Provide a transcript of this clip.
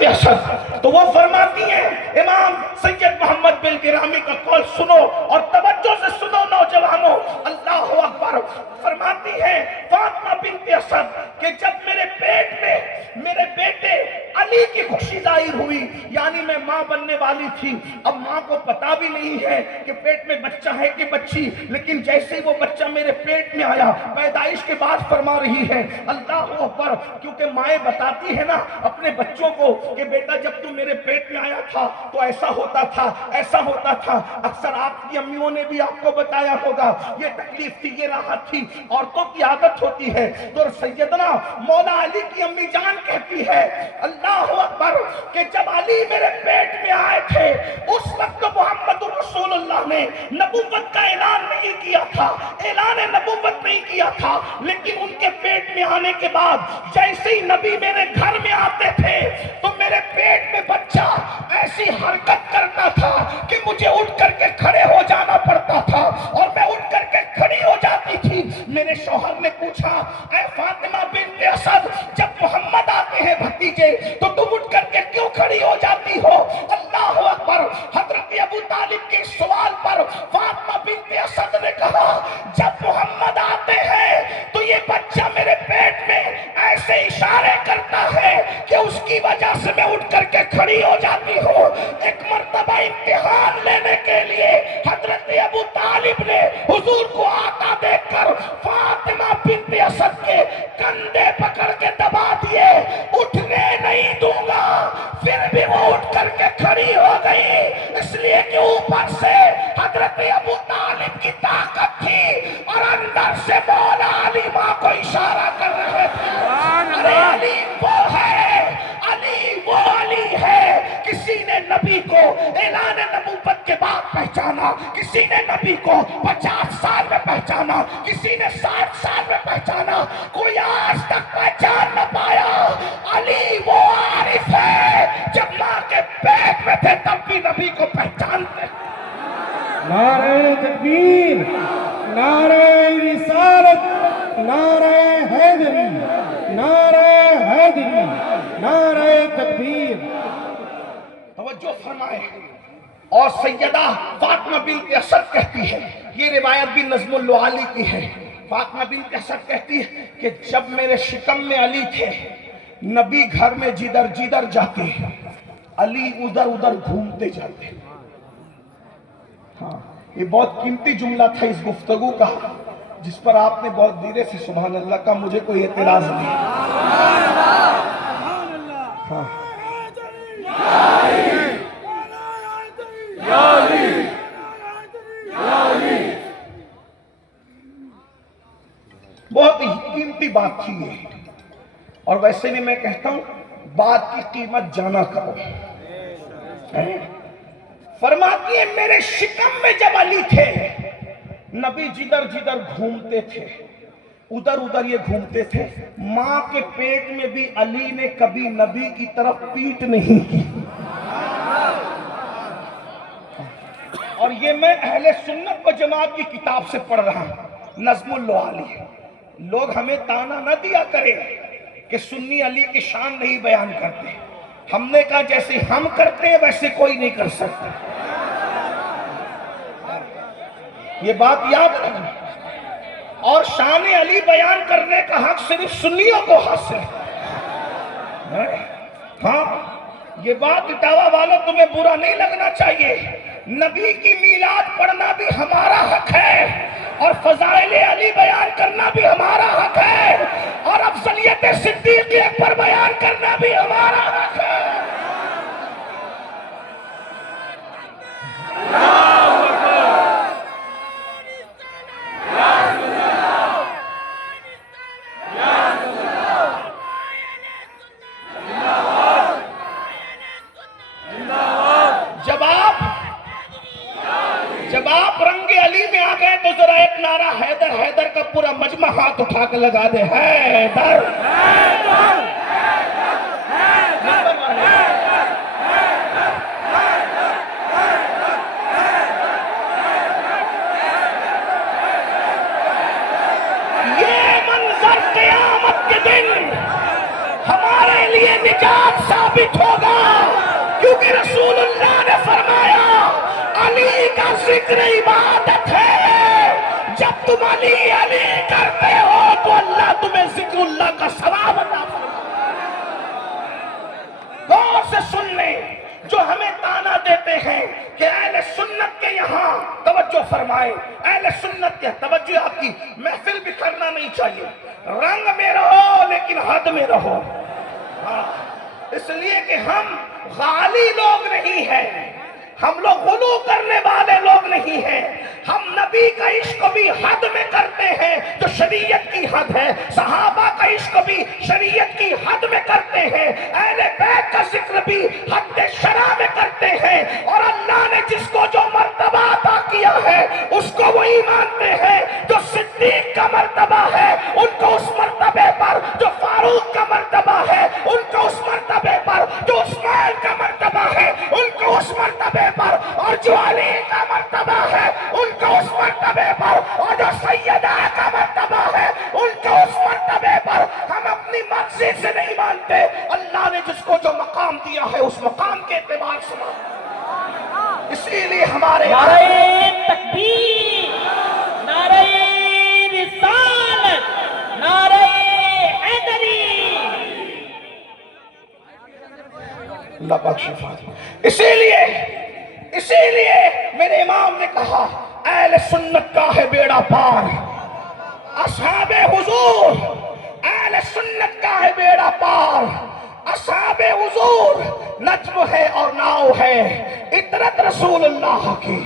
بنت اسد. تو وہ فرماتی ہیں امام سید محمد بن گرامی کا قول سنو اور توجہ سے سنو نوجوانوں. اللہ اکبر. فرماتی ہیں فاطمہ بنت اسد کہ جب میرے پیٹ میں میرے بیٹے علی کی خوشی ظاہر ہوئی، یعنی میں ماں بننے والی تھی. اب ماں کو پتا بھی نہیں ہے کہ پیٹ میں بچہ ہے کہ بچی، لیکن جیسے ہی وہ بچہ میرے پیٹ میں آیا، پیدائش کے بعد فرما رہی ہے اللہ اکبر، کیونکہ مائیں بتاتی ہے نا اپنے بچوں کو کہ بیٹا جب تو میرے پیٹ میں آیا تھا تو ایسا ہوتا تھا ایسا ہوتا تھا. اکثر آپ کی امیوں نے بھی آپ کو بتایا ہوگا یہ تکلیف تھی، یہ راحت تھی. عورتوں کی عادت ہوتی ہے. تو سیدنا مولا علی کی امی جان کہتی ہے اللہ اکبر کہ جب علی میرے پیٹ میں آئے تھے اس وقت محمد رسول اللہ نے نبوت کا اعلان نہیں کیا تھا، اعلان نبوت نہیں کیا تھا، لیکن ان کے پیٹ میں آنے کے بعد جیسے ہی نبی میرے گھر میں آتے تھے تو میرے پیٹ میں بچہ ایسی حرکت کرتا تھا کہ مجھے اٹھ کر کے کھڑے ہو جانا پڑتا تھا اور میں اٹھ کر کے کھڑی ہو جاتی تھی. میرے شوہر نے پوچھا اے فاطمہ بنت اسد جب محمد آتے ہیں بھتیجے تو تم اٹھ کر کے کیوں کھڑی ہو جاتی ہو؟ اللہ اکبر. حضرت ابو طالب کے سوال پر فاطمہ بنت اسد نے کہا جب محمد آتے ہیں تو یہ بچہ میرے پیٹ میں ایسے اشارے کرتا ہے کہ اس کی وجہ سے میں اٹھ کر کے کھڑی ہو جاتی ہوں. ایک مرتبہ امتحان لینے کے لیے حضرت ابو طالب نے حضور کو آتا دیکھ کر فاطمہ بنت اسد کے کندھے پکڑ کے دبا دیے، اٹھنے نہیں دوں گا. پھر بھی وہ اٹھ کر کے کھڑی ہو گئی، اس لیے کہ اوپر سے حضرت ابو طالب کی طاقت تھی اور اندر سے مولا علی ماں کو اشارہ کر رہے تھے. ارے علی وہ ہے، علی وہ علی ہے. کسی نے نبی کو اعلان نبوت کے بعد پہچانا، کسی نے نبی کو 50 سال میں پہچانا، کسی نے 60 سال میں پہچانا، کوئی آج تک پہچان نہ پایا. علی وہ عارف ہے جب ماں کے پیٹ میں تھے تب بھی نبی کو پہچانتے. نعرہ تکبیر، نعرہ رسالت، نعرہ حیدری، نعرہ حیدری، نعرہ تکبیر. توجہ فرمائے. اور سیدہ فاطمہ بنت اسد کہتی ہے، یہ روایت بھی نظم العالی کی ہے، فاطمہ بنت اسد کہتی ہے کہ جب میرے شکم میں علی تھے نبی گھر میں جدھر جدھر جاتے علی ادھر ادھر گھومتے جاتے. ہاں یہ بہت قیمتی جملہ تھا اس گفتگو کا جس پر آپ نے بہت دھیرے سے سبحان اللہ کا، مجھے کوئی اعتراض نہیں. ہاں بہت ہی قیمتی بات تھی یہ. اور ویسے بھی میں کہتا ہوں بات کی قیمت جانا کرو. فرماتی ہے میرے شکم میں جب علی تھے نبی جدھر جدھر گھومتے تھے ادھر ادھر یہ گھومتے تھے. ماں کے پیٹ میں بھی علی نے کبھی نبی کی طرف پیٹ نہیں کی. اور یہ میں اہل سنت و جماعت کی کتاب سے پڑھ رہا ہوں، نظم العالی. لوگ ہمیں تانا نہ دیا کرے کہ سنی علی کی شان نہیں بیان کرتے. ہم نے کہا جیسے ہم کرتے ہیں ویسے کوئی نہیں کر سکتا. یہ بات یاد رکھنا. اور شان علی بیان کرنے کا حق صرف سنیوں کو حاصل ہے. ہاں یہ بات اٹاوا والوں تمہیں برا نہیں لگنا چاہیے. نبی کی میلاد پڑھنا بھی ہمارا حق ہے اور فضائل علی بیان کرنا بھی ہمارا حق ہے اور افضلیت صدیق اکبر بیان کرنا بھی ہمارا حق ہے. جب آپ رنگ علی میں آ گئے تو ذرا ایک نعرہ حیدر حیدر کا پورا مجمع ہاتھ اٹھا کے لگا دے. حیدر یہ منظر قیامت کے دن ہمارے لیے نجات ثابت ہوگا. سے سن لیں جو ہمیں تانا دیتے ہیں کہ اہل سنت کے یہاں توجہ فرمائیں، اہل سنت کے توجہ آپ کی محفل بکھرنا نہیں چاہیے، رنگ میں رہو لیکن حد میں رہو، اس لیے کہ ہم غالی لوگ نہیں ہیں، ہم لوگ غلو کرنے والے لوگ نہیں ہیں، ہم نبی کا عشق بھی حد میں کرتے ہیں جو شریعت کی حد ہے، صحابہ کا عشق بھی شریعت کی حد میں کرتے ہیں، اہل بیت کا ذکر بھی حد شرع میں کرتے ہیں، اور اللہ نے جس کو جو مرتبہ عطا کیا ہے اس کو وہی مانتے ہیں جو صدیق کا مرتبہ ہے، ان کو اس مرتبے پر جو فاروق کا مرتبہ ہے، ان کو اس مرتبے پر جو عثمان کا مرتبہ ہے، ان کو اس مرتبے پر، اور جو علی کا مرتبہ ہے ان کو اس مرتبے پر، اور جو سیدہ کا مرتبہ ہے ان کو اس مرتبے پر، ہم اپنی مرضی سے نہیں مانتے، اللہ نے جس کو جو مقام دیا ہے اس مقام کے اعتبار سے مانتے، اسی لیے ہمارے نعرہ تکبیر، نعرہ رسالت، نعرہ حیدری، اللہ پاک شفا دے۔ اسی لیے میرے امام نے کہا اہل سنت کا ہے بیڑا پار، اصحاب حضور اہل سنت کا ہے بیڑا پار، اصحاب حضور نجم ہے اور ناؤ ہے، اطرت رسول اللہ کی۔